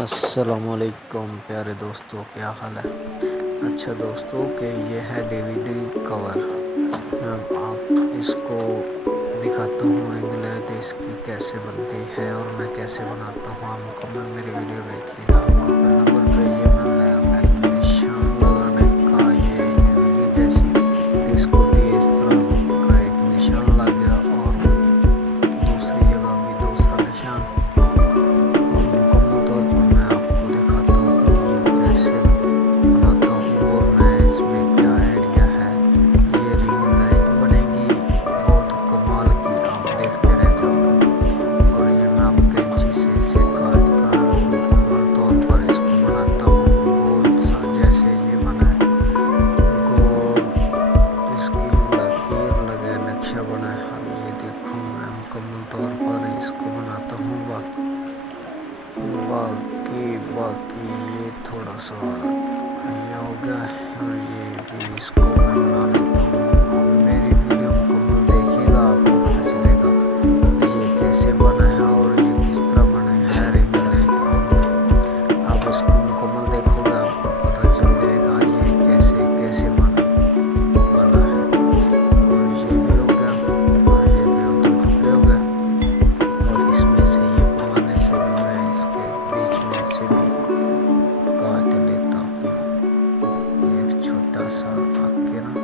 अस्सलामुअलैकुम प्यारे दोस्तों, क्या हाल है। अच्छा दोस्तों कि ये है डीवीडी कवर। मैं आप इसको दिखाता हूँ रिंग लाइट इसकी कैसे बनती है और मैं कैसे बनाता हूँ। आप मुकम्मल मेरी वीडियो देखिएगा। और पहले नंबर पे ये मैंने अंदर निशान लगाने का ये डीवीडी जैसी डिस्क होती है, इस तरह का एक निशान लग गया और दूसरी जगह भी दूसरा निशान। और मुकम्मल तौर पर मैं आपको दिखाता हूँ ये कैसे बनाता हूँ और मैं इसमें क्या आइडिया है। ये रिंग लाइट बनेगी बहुत कमाल की, आप देखते रह जाओगे। और ये मैं आपको कैंची से इसे काट कर मुकम्मल तौर पर इसको बनाता हूँ गोल सा, जैसे ये बना है गोल, इसकी लकीर लगे नक्शा बना है। अब ये देखो मैं मुकम्मल तौर पर इसको बनाता हूँ। बाकी ये थोड़ा सा ये हो गया है और ये भी इसको मैं बना लेता हूँ। मेरी वीडियो मुकम्मल देखिएगा, आपको पता चलेगा ये कैसे बना है और ये किस तरह बना है रिंग लाइट। आप इसको मुकम्मल देखोगे आपको पता चल जाएगा ये कैसे कैसे बना है। और ये भी हो गया और ये भी दो टुकड़े हो गए। और इसमें से ये पैमाने से भी मैं इसके बीच में से भी काट लेता हूँ। ये एक छोटा सा रख के ना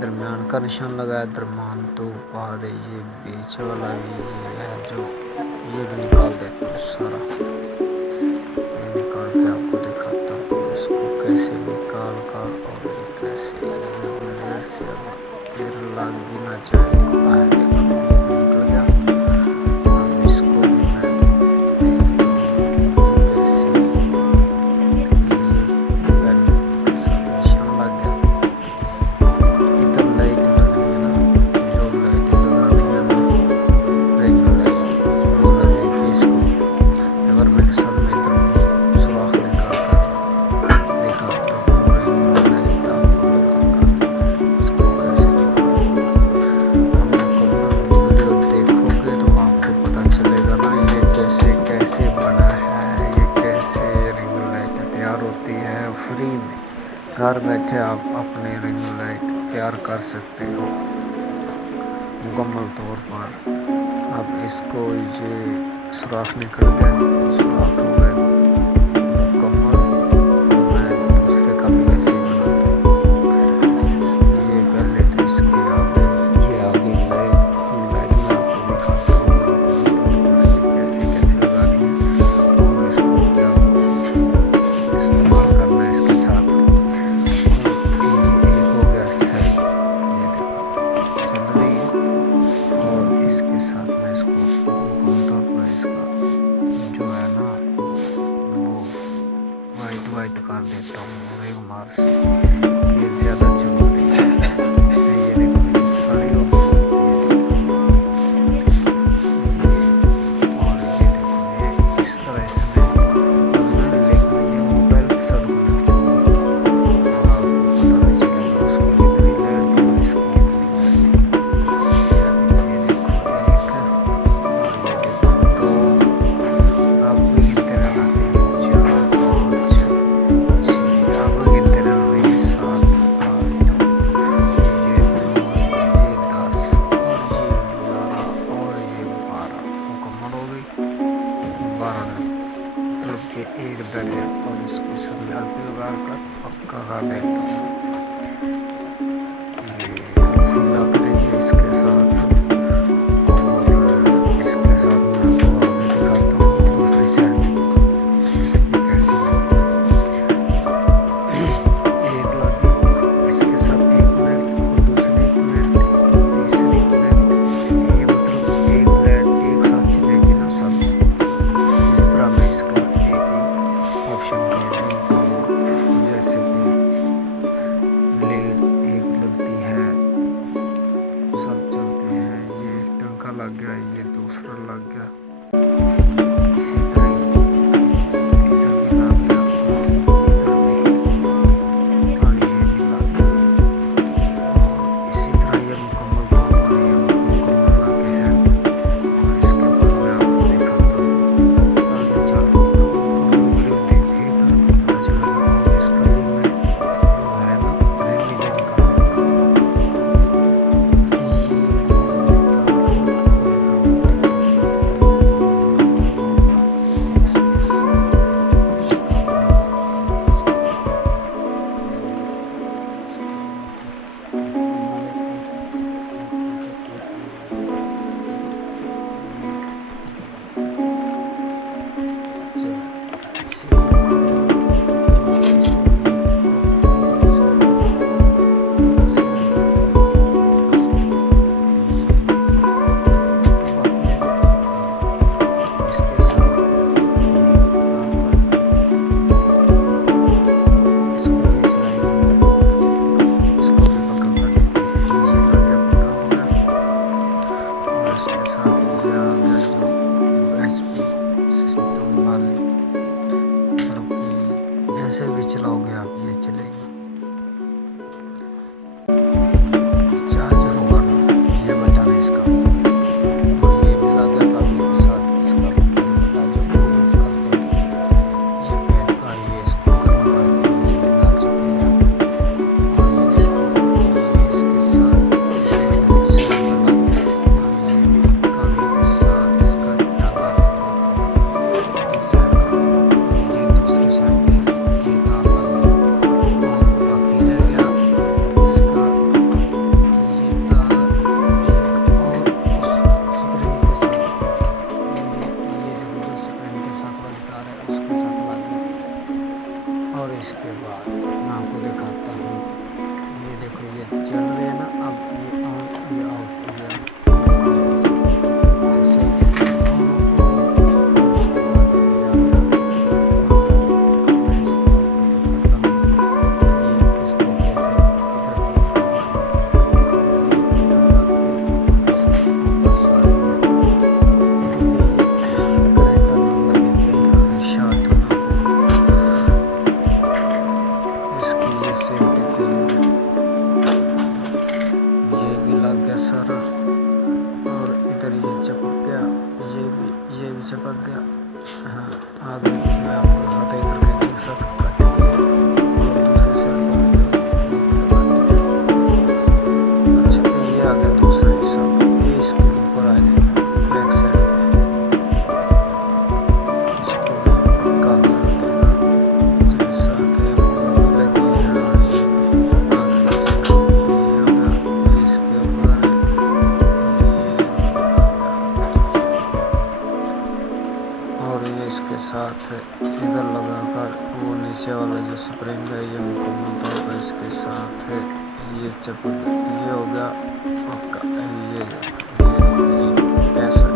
दरमियान का निशान लगाया, दरमियान तो बाद ये बीच वाला भी ये है जो ये भी निकाल देता हूँ सारा। ये निकाल के आपको दिखाता हूँ इसको कैसे निकाल कर और ये कैसे ये ब्लेड से अब फिर लग ही ना जाए। देखो ये निकल गया। अब इसको भी मैं देखता हूँ ये कैसे ये पेन के साथ निशान लग गया। इधर लाइट लगनी है ना, जो लाइट लगानी है ना रिंग लाइट वो लगेगी इसको। अगर मैं के साथ में इधर सुराख निकाल कर दिखाता हूँ रिंग लाइट आपको लगाकर इसको कैसे लगाना। वीडियो देखोगे तो आपको पता चलेगा ना ये कैसे कैसे बना है, ये कैसे रिंग लाइट तैयार होती है। फ्री में घर बैठे आप अपने रिंग लाइट तैयार कर सकते हो मुकम्मल तौर पर। अब इसको ये सुराख निकल गया, सुराख हो गए मुकम्मल। मैं दूसरे का भी ऐसे ही बनाता हूँ। ये पहले तो इसके आगे ये आगे लाइट मैं आपको दिखाता हूँ कैसे कैसे लगानी है और इसको क्या इस्तेमाल करना है इसके साथ। एक हो गया सही, ये देखो चल रही है। और इसके साथ मैं इसको मुकम्मल तौर पर इसका जो है ना वो वाइट कर देता हूँ एक मार से। ये ज़्यादा चल रही है। ये देखो ये सारी हो गई, ये देखो और ये देखो ये इस तरह इसमें लगना है, लेकिन ये मोबाइल के साथ कनेक्ट होगी और आपको पता नहीं चलेगा उसकी कितनी लाइट थी और इसकी कितनी लाइट थी। ये देखो एक और ये देखो दो। आप भी गिनते रहना 3 4 5 6, आप भी गिनते रहना ये 7 8 ये 9 ये 10 और ये 11 और ये 12 मुकम्मल हो गई। 12 मतलब कि एक दर्जन। और इसके साथ में अल्फी लगा कर पक्का कर देता हूँ। ये अल्फी लग रही है इसके साथ और इसके साथ मैं आपको आगे दिखाता हूँ दूसरी साइड इसकी कैसी लगती है। एक लगी इसके साथ एक कनेक्ट और दूसरी कनेक्ट और तीसरी कनेक्ट। ये मतलब एक लाइट एक साथ चलेगी ना सब। इस तरह मैं इसका एक ही ऑप्शन कर देता हूँ। जैसे कि लेट एक लगती है सब ऐसे भी चलाओगे आप ये चलेगी। चार्ज होगा ना ये बताना इसका। और ये भी लगा काफी के साथ इसका बटन मिला जो ऑन ऑफ करते हैं। ये पैर का ये इसको गर्म करके ये नल चल गया। और ये देखो ये इसके साथ ये सेंटर लग गया। और ये भी काफी के साथ इसका धागा फिट इस साइड का। और ये दूसरी साइड की ये तार लग गई। और बाकी रह गया इसका ये तार एक और उस स्प्रिंग के साथ। ये देखो जो स्प्रिंग के साथ वाली तार है उसके साथ लग गई। और इसके बाद मैं आपको दिखाता हूँ। ये देखो ये चल रही है ना। अब ये ऑन ये ऑफ ये ऑफ ऐसे ऑन ऑफ होगा। और उसके बाद ये आ गया। मैं इसको आपको दिखाता हूँ ये इसको कैसे किधर फिट करना है। ये इधर लग गया और इसके ऊपर सारे ये क्योंकि ये करंट ना लगे कहीं शॉर्ट ना हो। इसकी ये सेफ्टी के लिए ये भी लग गया सारा। और इधर ये चिपक गया ये भी चिपक गया। हाँ आगे भी मैं आपको दिखाता इधर के एक साथ कट के और दूसरे साइड पर वो भी लगाते हैं। अच्छा ये आ गया दूसरा हिस्सा। ये इसके ऊपर आ जाएगा बैक साइड पे। इसको ये पक्का कर देगा जैसा कि वो भी लगी है। और ये भी आगे इसका ये होगा ये इसके ऊपर है ये आ गया। और ये इसके साथ इधर लगाकर वो नीचे वाला जो स्प्रिंग है ये मुकम्मल तौर पर इसके साथ है ये चिपक ये हो गया पक्का। ये देखो ये कैसा